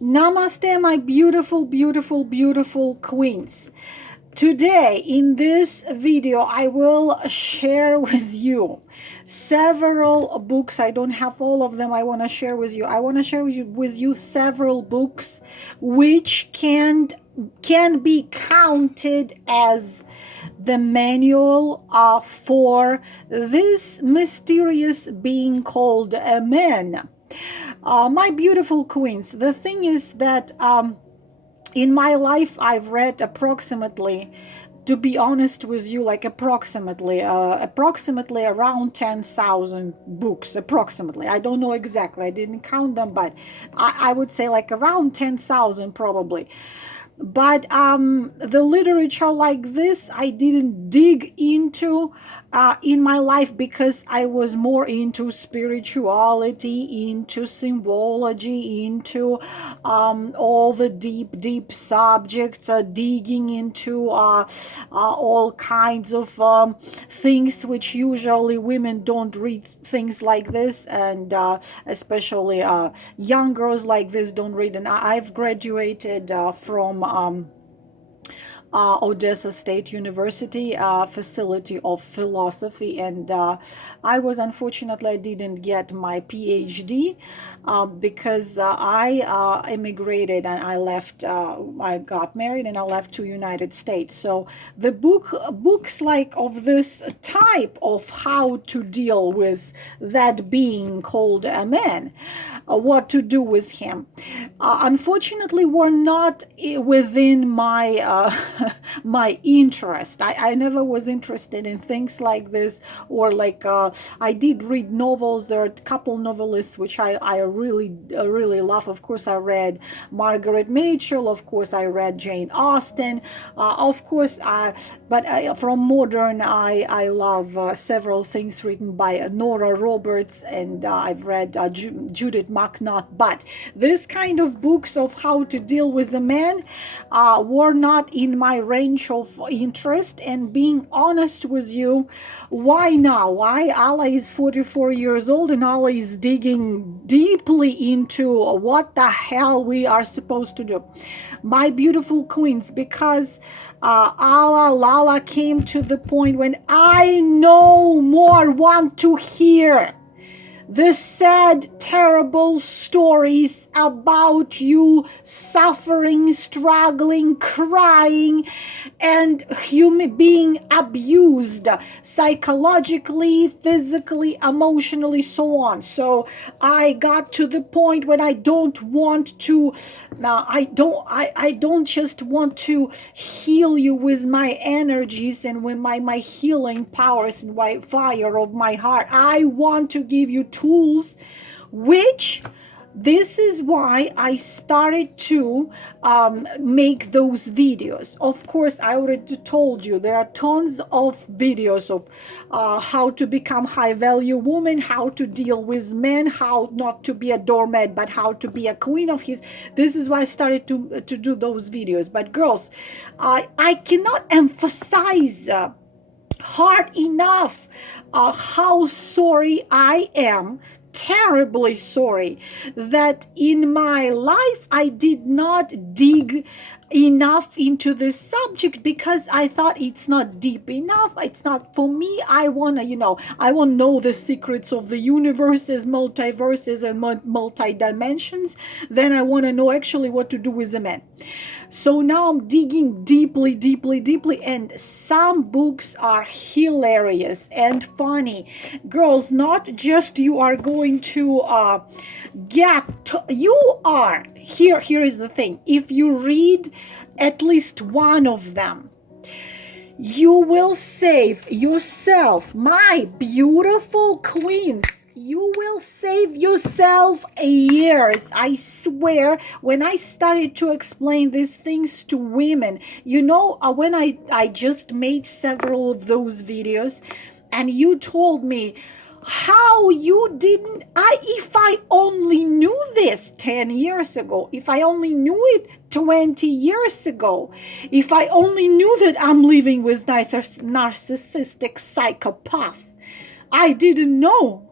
Namaste, my beautiful, beautiful, beautiful queens. Today, in this video, I will share with you several books. I don't have all of them I want to share with you. I want to share with you several books which can be counted as the manual for this mysterious being called a man. My beautiful queens, the thing is that in my life I've read approximately, to be honest with you, like approximately around 10,000 books. Approximately, I don't know exactly, I didn't count them, but I would say like around 10,000 probably. But the literature like this I didn't dig into in my life, because I was more into spirituality, into symbology, into all the deep subjects, digging into all kinds of things which usually women don't read, things like this, and especially young girls like this don't read. And I've graduated from Odessa State University Facility of Philosophy, and I didn't get my PhD because I immigrated and I left. I got married and I left to United States. So the books like of this type of how to deal with that being called a man, what to do with him, unfortunately were not within my my interest. I never was interested in things like this, or like I did read novels. There are a couple novelists which I really love. Of course, I read Margaret Mitchell. Of course, I read Jane Austen. Of course, but from modern, I love several things written by Nora Roberts, and I've read Judith McNaught. But this kind of books of how to deal with a man were not in my range of interest. And being honest with you, why now? Why Allah is 44 years old and Allah is digging deeply into what the hell we are supposed to do? My beautiful queens, because Allah Lala came to the point when I no more want to hear the sad, terrible stories about you suffering, struggling, crying, and being abused psychologically, physically, emotionally, so on. So I got to the point when I don't want to. I don't just want to heal you with my energies and with my healing powers and my fire of my heart. I want to give you tools, which this is why I started to make those videos. Of course, I already told you there are tons of videos of how to become high value woman, how to deal with men, how not to be a doormat, but how to be a queen of his. This is why I started to do those videos. But girls, I cannot emphasize hard enough how sorry I am, terribly sorry, that in my life I did not dig enough into this subject, because I thought it's not deep enough, it's not for me. I want to, I want to know the secrets of the universes, multiverses, and multi-dimensions. Then I want to know actually what to do with the man. So now I'm digging deeply, and some books are hilarious and funny. Girls, not just you are going to you are, here is the thing. If you read at least one of them, you will save yourself, my beautiful queens. You will save yourself years. I swear, when I started to explain these things to women, when I just made several of those videos, and you told me how you didn't, if I only knew this 10 years ago, if I only knew it 20 years ago, if I only knew that I'm living with narcissistic psychopath, I didn't know.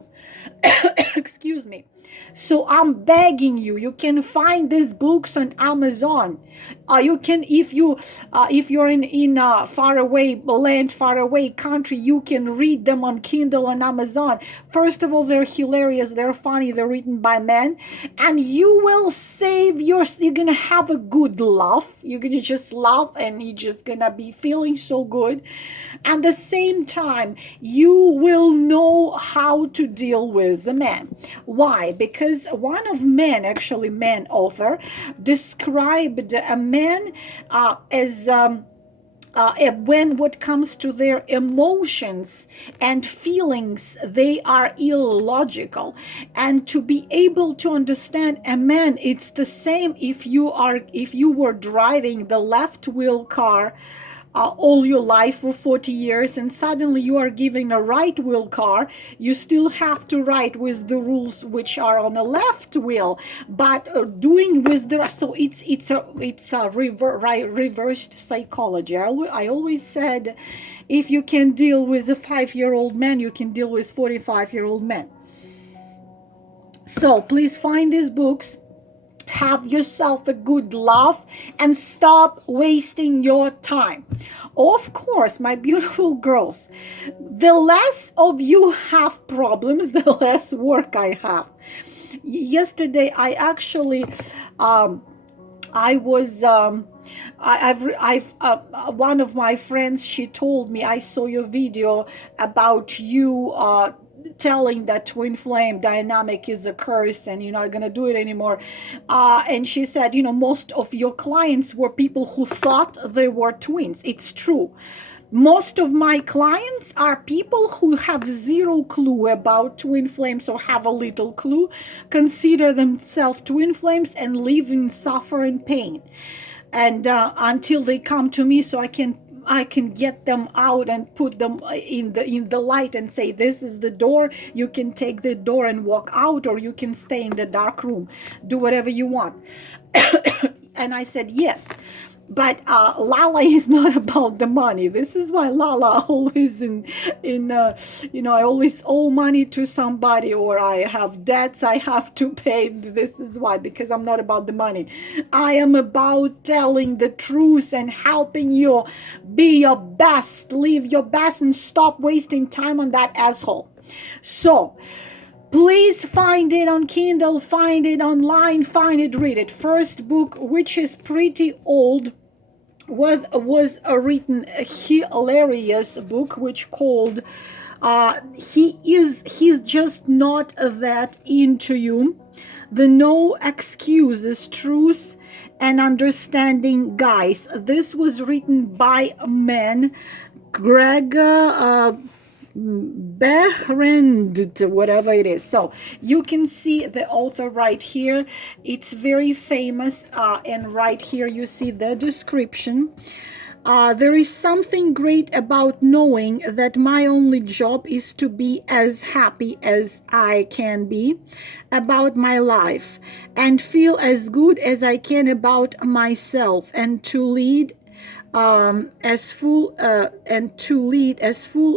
Excuse me. So I'm begging you, you can find these books on Amazon. You can, if you're in far away land, far away country, you can read them on Kindle on Amazon. First of all, they're hilarious, they're funny, they're written by men, and you will save you're gonna have a good laugh. You're gonna just laugh, and you're just gonna be feeling so good. At the same time, you will know how to deal with the man. Why? Because one of men, actually man author, described a man as when what comes to their emotions and feelings, they are illogical. And to be able to understand a man, it's the same if you were driving the left wheel car all your life for 40 years, and suddenly you are given a right wheel car. You still have to ride with the rules which are on the left wheel, but doing with the, so it's a reversed psychology. I always said, if you can deal with a 5-year-old man, you can deal with 45-year-old men. So please find these books, have yourself a good laugh, and stop wasting your time. Of course, my beautiful girls, the less of you have problems, the less work I have. Yesterday I actually I was I've one of my friends, she told me, I saw your video about you telling that twin flame dynamic is a curse and you're not going to do it anymore. And she said, most of your clients were people who thought they were twins. It's true. Most of my clients are people who have zero clue about twin flames, or have a little clue, consider themselves twin flames, and live in suffering pain. And until they come to me, so I can get them out and put them in the light and say, this is the door, you can take the door and walk out, or you can stay in the dark room, do whatever you want. And I said yes. But Lala is not about the money. This is why Lala always I always owe money to somebody, or I have debts I have to pay. This is why, because I'm not about the money. I am about telling the truth and helping you be your best, live your best, and stop wasting time on that asshole. So please find it on Kindle, find it online, find it, read it. First book, which is pretty old, was a written a hilarious book which called he's just not that into you. The No Excuses, Truth and Understanding Guys. This was written by a man, Greg Behrend, whatever it is. So you can see the author right here. It's very famous, and right here you see the description. There is something great about knowing that my only job is to be as happy as I can be about my life, and feel as good as I can about myself, and to lead as full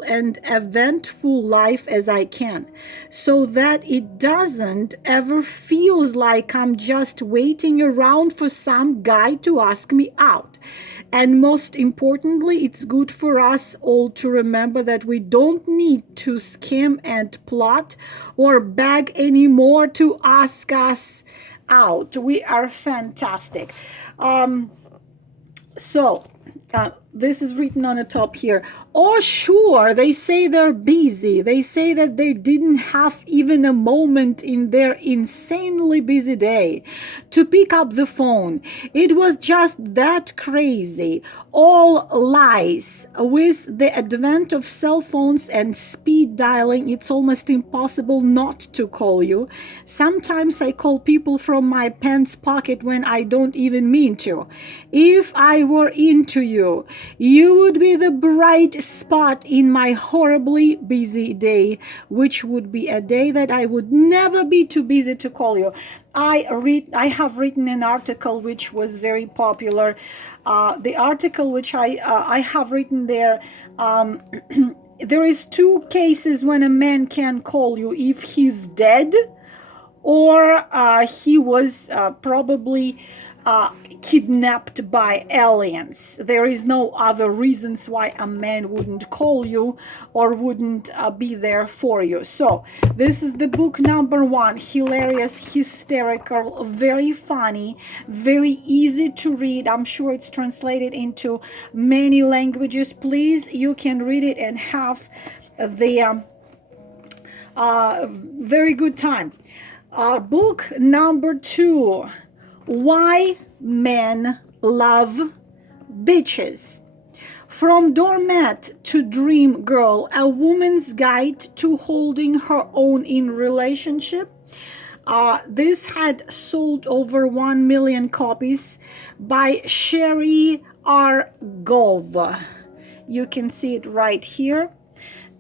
and eventful life as I can, so that it doesn't ever feels like I'm just waiting around for some guy to ask me out. And most importantly, it's good for us all to remember that we don't need to scheme and plot or beg anymore to ask us out. We are fantastic. So this is written on the top here. Oh, sure, they say they're busy. They say that they didn't have even a moment in their insanely busy day to pick up the phone. It was just that crazy. All lies. With the advent of cell phones and speed dialing, it's almost impossible not to call you. Sometimes I call people from my pants pocket when I don't even mean to. If I were into you, you would be the bright spot in my horribly busy day, which would be a day that I would never be too busy to call you. I have written an article which was very popular. The article which I have written there, there is two cases when a man can call you: if he's dead, or he was probably uh, kidnapped by aliens. There is no other reasons why a man wouldn't call you or wouldn't be there for you. So this is the book number one. Hilarious, hysterical, very funny, very easy to read. I'm sure it's translated into many languages. Please, you can read it and have the very good time. Book number two: Why Men Love Bitches. From Doormat to Dream Girl, a woman's guide to holding her own in relationship. This had sold over 1 million copies by Sherry R. Gove. You can see it right here.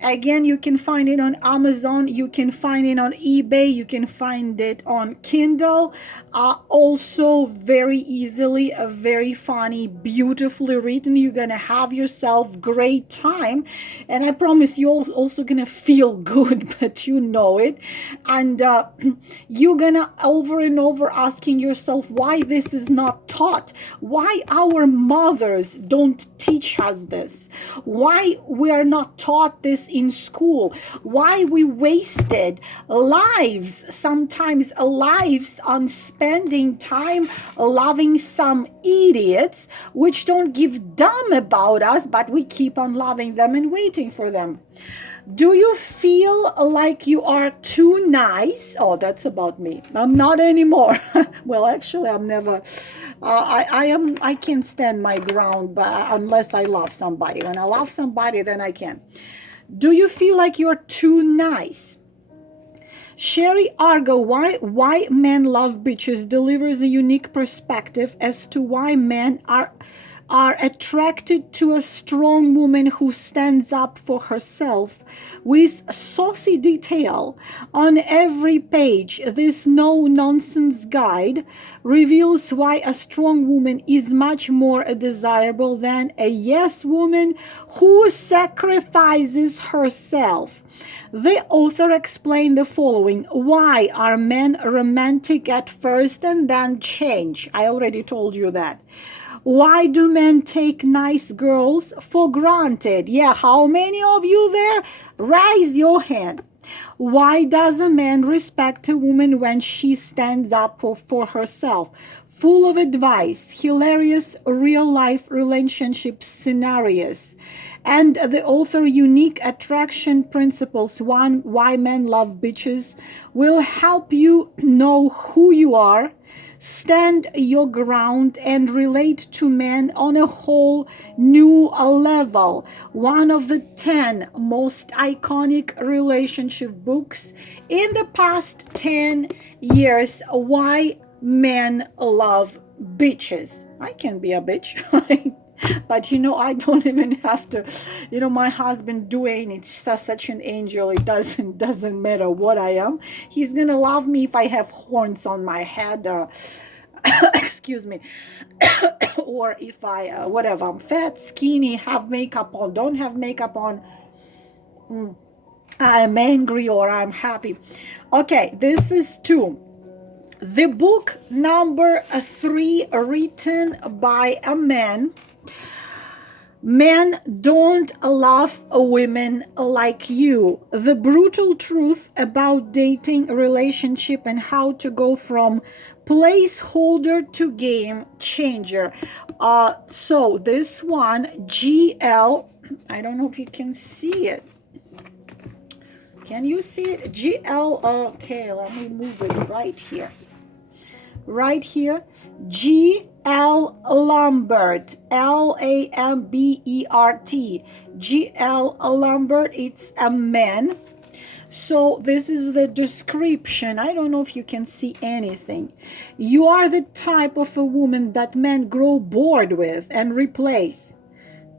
Again, you can find it on Amazon, you can find it on eBay, you can find it on Kindle. Also very easily, very funny, beautifully written. You're gonna have yourself great time, and I promise you're also gonna feel good, but you know it. And you're gonna over and over asking yourself why this is not taught, why our mothers don't teach us this, why we are not taught this in school, why we wasted lives, sometimes lives, on spending time loving some idiots which don't give damn about us, but we keep on loving them and waiting for them. Do you feel like you are too nice? Oh, that's about me. I'm not anymore. Well, actually, I'm never. I can't stand my ground, but unless I love somebody. When I love somebody, then I can. Do you feel like you're too nice? Sherry Argo, why men love bitches, delivers a unique perspective as to why men are attracted to a strong woman who stands up for herself. With saucy detail on every page, this no-nonsense guide reveals why a strong woman is much more desirable than a yes woman who sacrifices herself. The author explained the following: why are men romantic at first and then change? I already told you that. Why do men take nice girls for granted? Yeah, how many of you there? Raise your hand. Why does a man respect a woman when she stands up for herself? Full of advice, hilarious real-life relationship scenarios. And the author unique attraction principles, one, why men love bitches, will help you know who you are, stand your ground, and relate to men on a whole new level. One of the 10 most iconic relationship books in the past 10 years. Why men love bitches. I can be a bitch. But I don't even have to. My husband Dwayne, it's such an angel. It doesn't matter what I am. He's gonna love me if I have horns on my head. Excuse me. Or if I whatever, I'm fat, skinny, have makeup on, don't have makeup on. I'm angry or I'm happy. Okay, this is 2. The book number 3, written by a man. Men don't love women like you. The brutal truth about dating, relationship, and how to go from placeholder to game changer. So this one, GL, I don't know if you can see it. Can you see it? GL, okay, let me move it right here. Right here, G.L. Lambert, Lambert, G.L. Lambert, it's a man. So this is the description. I don't know if you can see anything. You are the type of a woman that men grow bored with and replace.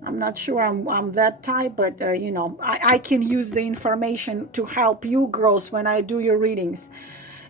I'm not sure I'm that type, but I can use the information to help you girls when I do your readings.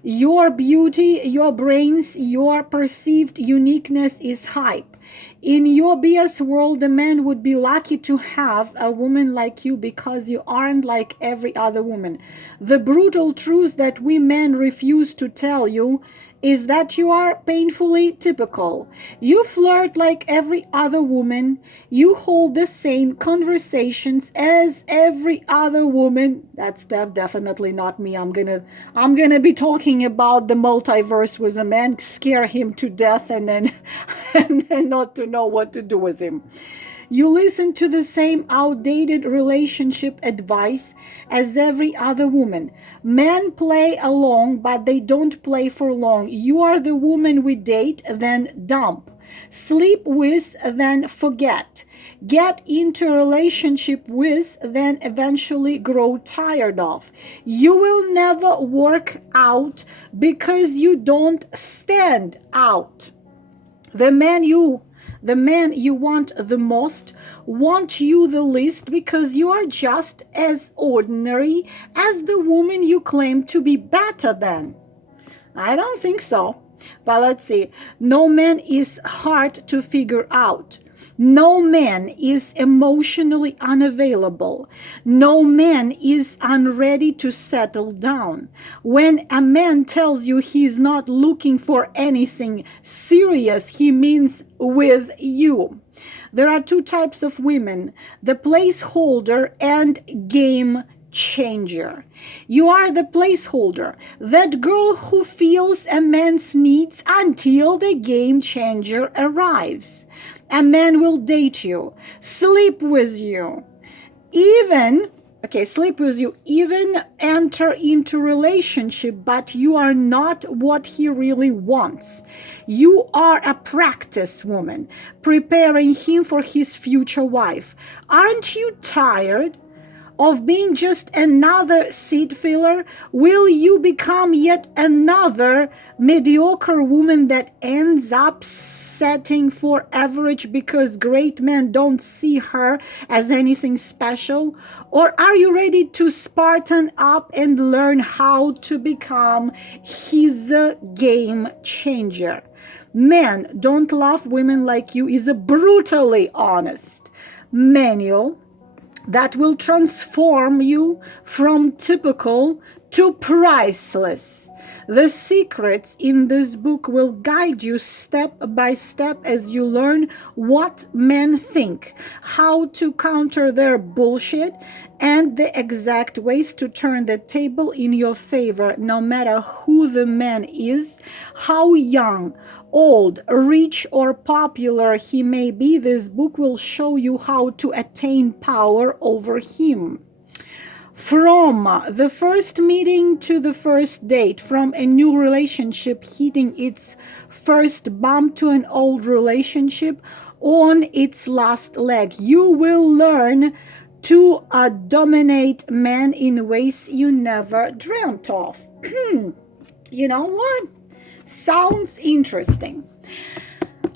Your beauty, your brains, your perceived uniqueness is hype. In your BS world, a man would be lucky to have a woman like you because you aren't like every other woman. The brutal truth that we men refuse to tell you is that you are painfully typical. You flirt like every other woman. You hold the same conversations as every other woman. That's definitely not me. I'm gonna be talking about the multiverse with a man, scare him to death, and then and then not to know what to do with him. You listen to the same outdated relationship advice as every other woman. Men play along, but they don't play for long. You are the woman we date, then dump. Sleep with, then forget. Get into a relationship with, then eventually grow tired of. You will never work out because you don't stand out. The man you the man you want the most want you the least because you are just as ordinary as the woman you claim to be better than. I don't think so. But let's see. No man is hard to figure out. No man is emotionally unavailable. No man is unready to settle down. When a man tells you he's not looking for anything serious, he means with you. There are two types of women: the placeholder and game changer. You are the placeholder, that girl who feels a man's needs until the game changer arrives. A man will date you, sleep with you, even sleep with you, even enter into relationship, but you are not what he really wants. You are a practice woman, preparing him for his future wife. Aren't you tired of being just another seat filler? Will you become yet another mediocre woman that ends up setting for average because great men don't see her as anything special? Or are you ready to Spartan up and learn how to become his game changer? Men don't love women like you is a brutally honest manual that will transform you from typical to priceless. The secrets in this book will guide you step by step as you learn what men think, how to counter their bullshit, and the exact ways to turn the table in your favor, no matter who the man is, how young, old, rich, or popular he may be. This book will show you how to attain power over him. From the first meeting to the first date, from a new relationship hitting its first bump to an old relationship on its last leg, you will learn to dominate men in ways you never dreamt of. You know what? Sounds interesting.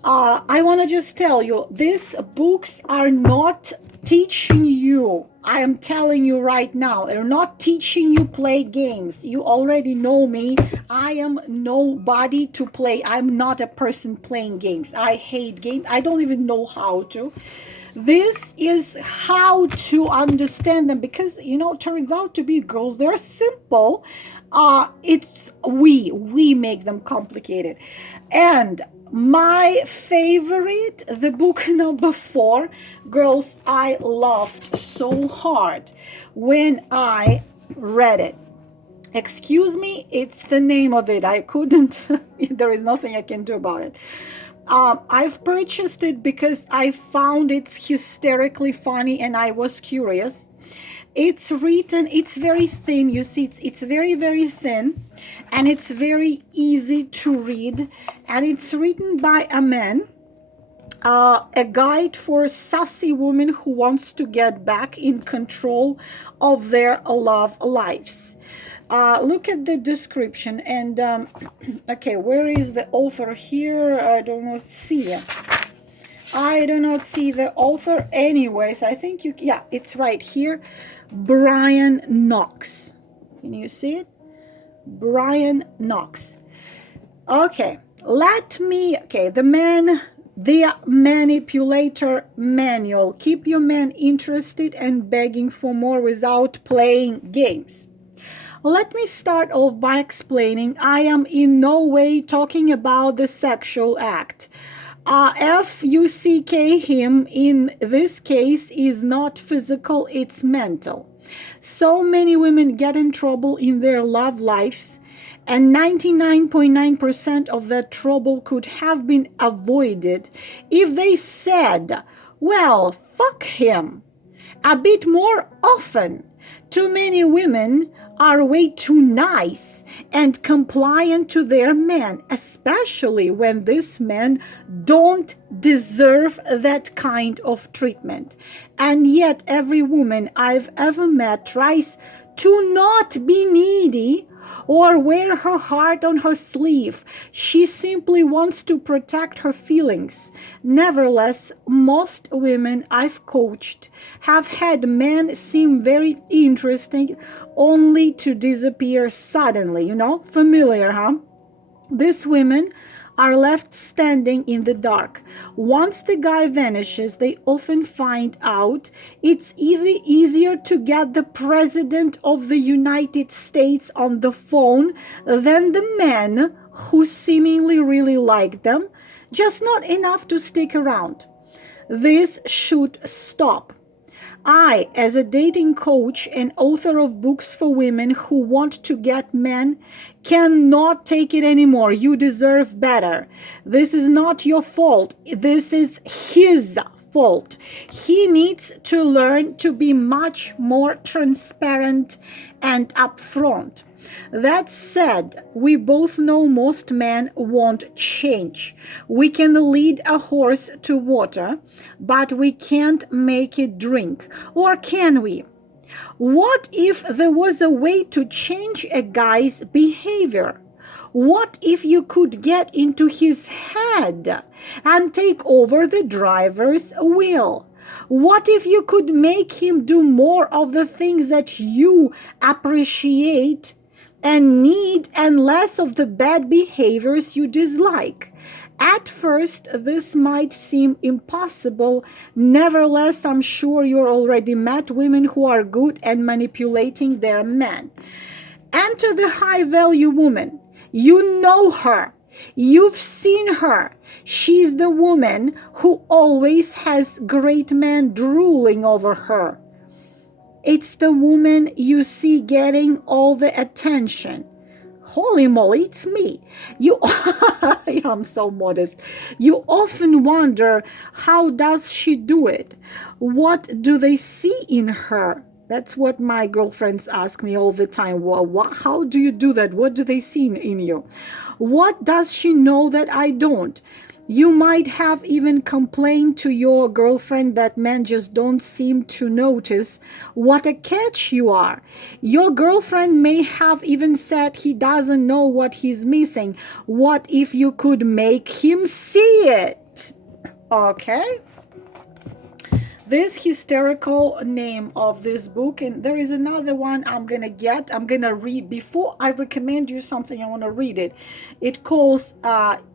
I want to just tell you, these books are not teaching you. I am telling you right now, they're not teaching you play games. You already know me. I am nobody to play. I'm not a person playing games. I hate games. I don't even know how to. This is how to understand them, because turns out to be girls. They're simple. It's we make them complicated. And my favorite, the book number 4, girls, I laughed so hard when I read it. Excuse me, it's the name of it. I couldn't, there is nothing I can do about it. I've purchased it because I found it's hysterically funny and I was curious. It's written, it's very thin, you see, it's very, very thin, and it's very easy to read, and it's written by a man, a guide for sassy women who wants to get back in control of their love lives. Look at the description, and okay, where is the author here? I do not see the author. Anyways, I think it's right here. Brian Knox. Can you see it? Brian Knox. Okay, the Manipulator Manual. Keep your man interested and begging for more without playing games. Let me start off by explaining I am in no way talking about the sexual act. F-U-C-K him in this case is not physical, it's mental. So many women get in trouble in their love lives, and 99.9% of that trouble could have been avoided if they said, well, fuck him, a bit more often. Too many women are way too nice and compliant to their men, especially when these men don't deserve that kind of treatment. And yet every woman I've ever met tries to not be needy or wear her heart on her sleeve. She simply wants to protect her feelings. Nevertheless, most women I've coached have had men seem very interesting only to disappear suddenly. Familiar, huh? These women are left standing in the dark. Once the guy vanishes, they often find out it's even easier to get the President of the United States on the phone than the men who seemingly really like them, just not enough to stick around. This should stop. I, as a dating coach and author of books for women who want to get men, cannot take it anymore. You deserve better. This is not your fault. This is his fault. He needs to learn to be much more transparent and upfront. That said, we both know most men won't change. We can lead a horse to water, but we can't make it drink. Or can we? What if there was a way to change a guy's behavior? What if you could get into his head and take over the driver's wheel? What if you could make him do more of the things that you appreciate and need and less of the bad behaviors you dislike? At first, this might seem impossible. Nevertheless, I'm sure you're already met women who are good at manipulating their men. Enter the high-value woman. You know her. You've seen her. She's the woman who always has great men drooling over her. It's the woman you see getting all the attention. Holy moly, it's me. I'm so modest. You often wonder, how does she do it? What do they see in her? That's what my girlfriends ask me all the time. Well, how do you do that? What do they see in you? What does she know that I don't? You might have even complained to your girlfriend that men just don't seem to notice what a catch you are. Your girlfriend may have even said he doesn't know what he's missing. What if you could make him see it? Okay. This hysterical name of this book, and there is another one I'm gonna read. Before I recommend you something, I want to read it. It calls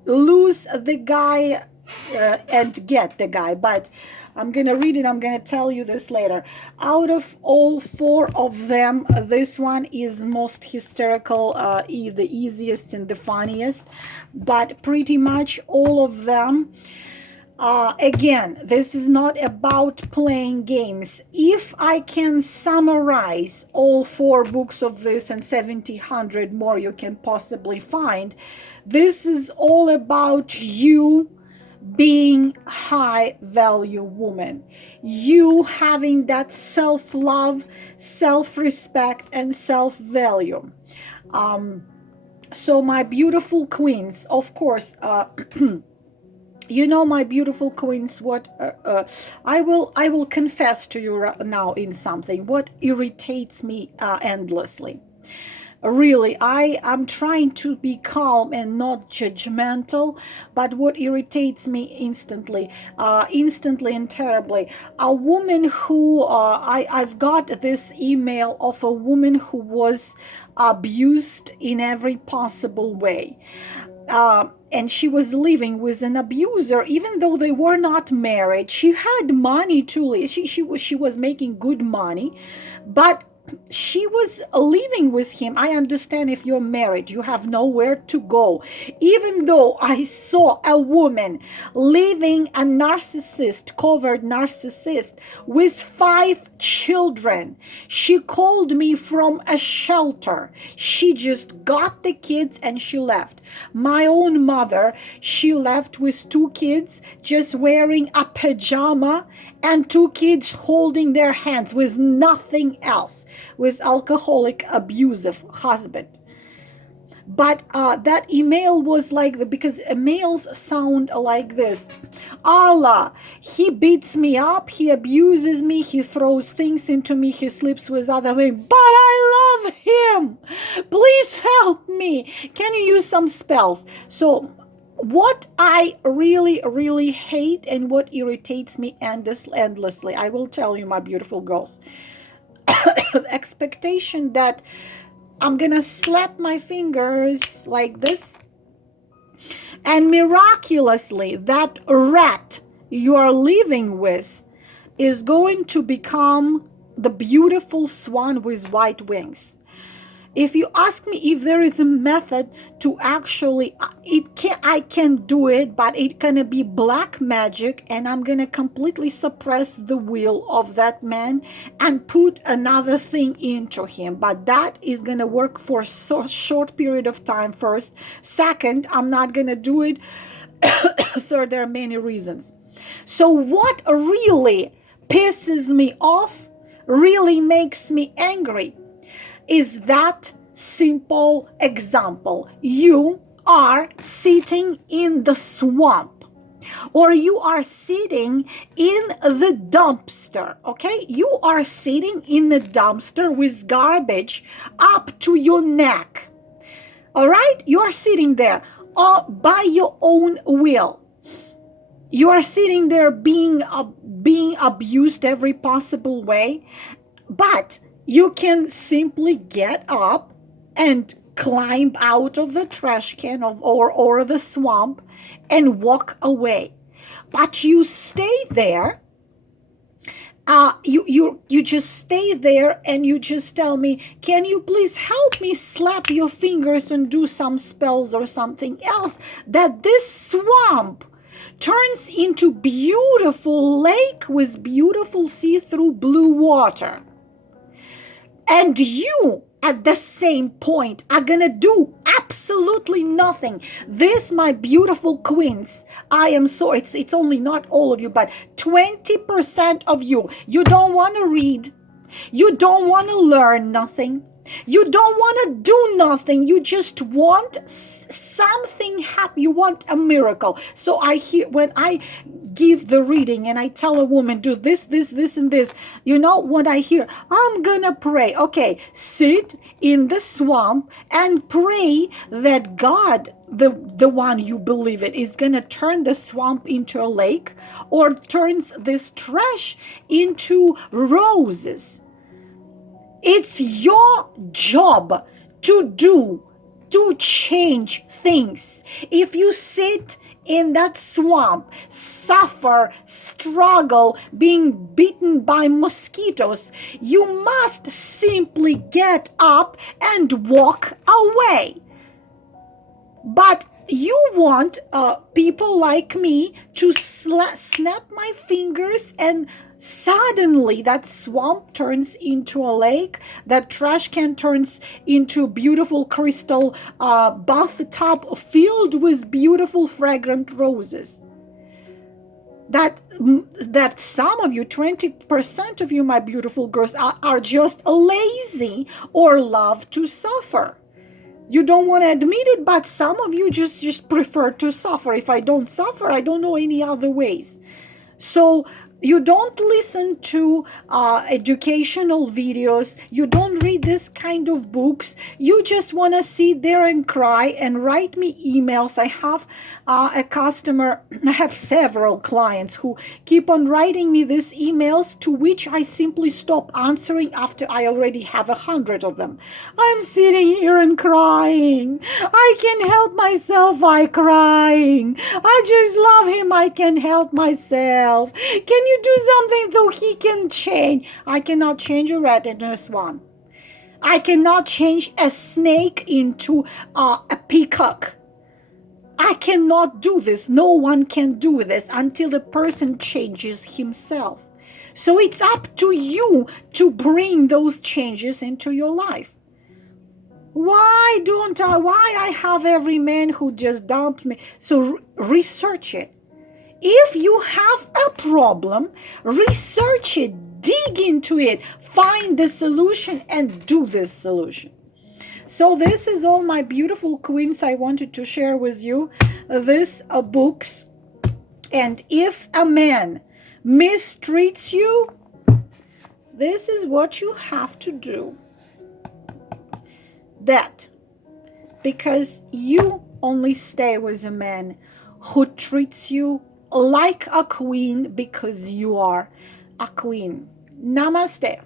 Lose the Guy and Get the Guy, but I'm gonna read it. I'm gonna tell you this later. Out of all four of them, this one is most hysterical, the easiest and the funniest, but pretty much all of them, again, this is not about playing games. If I can summarize all four books of this and 1,700 more you can possibly find, this is all about you being high value woman, you having that self-love, self-respect, and self-value. So my beautiful queens, of course, my beautiful queens, what I will confess to you now in something what irritates me endlessly. Really, I'm trying to be calm and not judgmental, but what irritates me instantly and terribly, a woman who I've got this email of a woman who was abused in every possible way. And she was living with an abuser, even though they were not married. She had money to live. She was making good money, but she was living with him. I understand if you're married, you have nowhere to go. Even though I saw a woman leaving a narcissist, covered narcissist, with 5 children, she called me from a shelter. She just got the kids and she left. My own mother, she left with 2 kids, just wearing a pajama, and 2 kids holding their hands with nothing else, with alcoholic, abusive husband. But that email was like because emails sound like this: Allah, he beats me up, he abuses me, he throws things into me, he sleeps with other women, but I love him. Please help me. Can you use some spells? So what I really, really hate and what irritates me endlessly, I will tell you, my beautiful girls, the expectation that I'm gonna slap my fingers like this, and miraculously that rat you are living with is going to become the beautiful swan with white wings. If you ask me if there is a method to actually, I can do it, but it's gonna be black magic, and I'm gonna completely suppress the will of that man and put another thing into him. But that is gonna work for so short period of time. First, second, I'm not gonna do it. Third, there are many reasons. So what really pisses me off, really makes me angry, is that simple example. You are sitting in the swamp, or you are sitting in the dumpster, okay? You are sitting in the dumpster with garbage up to your neck, all right? You are sitting there by your own will. You are sitting there being abused every possible way, but you can simply get up and climb out of the trash can or the swamp and walk away. But you stay there. You just stay there and you just tell me, can you please help me slap your fingers and do some spells or something else, that this swamp turns into beautiful lake with beautiful see-through blue water. And you, at the same point, are gonna do absolutely nothing. This, my beautiful queens, I am sorry, it's only not all of you, but 20% of you, you don't want to read, you don't want to learn nothing, you don't want to do nothing, you just want something happen, you want a miracle. So I hear, when I give the reading and I tell a woman, do this, and this, you know what I hear? I'm gonna pray. Okay, sit in the swamp and pray that God, the one you believe in, is gonna turn the swamp into a lake, or turns this trash into roses. It's your job to change things. If you sit in that swamp, suffer, struggle, being bitten by mosquitoes, you must simply get up and walk away. But you want people like me to snap my fingers, and suddenly that swamp turns into a lake, that trash can turns into beautiful crystal bathtub filled with beautiful fragrant roses. That some of you, 20% of you, my beautiful girls, are just lazy or love to suffer. You don't want to admit it, but some of you just prefer to suffer. If I don't suffer, I don't know any other ways. So You don't listen to educational videos. You don't read this kind of books. You just want to sit there and cry and write me emails. I have a customer, I have several clients who keep on writing me these emails, to which I simply stop answering after I already have 100 of them. I'm sitting here and crying. I can't help myself by crying. I just love him. I can't help myself. Can you do something so he can change? I cannot change a rat into a swan. I cannot change a snake into a peacock. I cannot do this. No one can do this until the person changes himself. So it's up to you to bring those changes into your life. Why I have every man who just dumped me? So research it. If you have a problem, research it, dig into it, find the solution and do this solution. So this is all, my beautiful queens, I wanted to share with you these books. And if a man mistreats you, this is what you have to do. That, because you only stay with a man who treats you like a queen, because you are a queen. Namaste.